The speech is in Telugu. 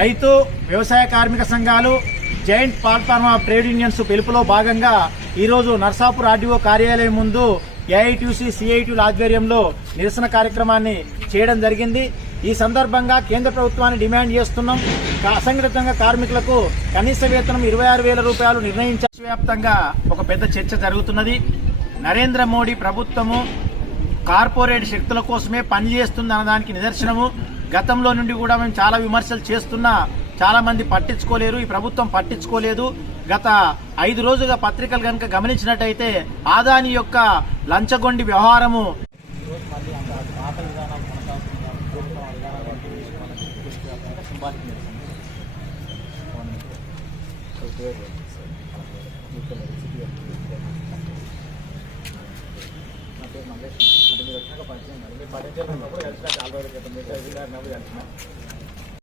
రైతు వ్యవసాయ కార్మిక సంఘాలు joint platform of trade unions పిలుపులో భాగంగా ఈరోజు నర్సాపూర్ ఆర్డీఓ కార్యాలయం ముందు ఏఐటీయూసీ సిఐటియుల ఆధ్వర్యంలో నిరసన కార్యక్రమాన్ని చేయడం జరిగింది. ఈ సందర్భంగా కేంద్ర ప్రభుత్వాన్ని డిమాండ్ చేస్తున్నాం. అసంఘటితంగా కార్మికులకు కనీస వేతనం 26,000 రూపాయలు నిర్ణయించారు. వ్యాప్తంగా ఒక పెద్ద చర్చ జరుగుతున్నది. నరేంద్ర మోడీ ప్రభుత్వము కార్పొరేట్ శక్తుల కోసమే పనిచేస్తుంది అన్నదానికి నిదర్శనము. గతంలో నుండి కూడా మేము చాలా విమర్శలు చేస్తున్నా చాలా మంది పట్టించుకోలేరు, ఈ ప్రభుత్వం పట్టించుకోలేదు. గత 5 రోజులుగా పత్రికలు కనుక గమనించినట్టయితే ఆదాని యొక్క లంచగొండి వ్యవహారము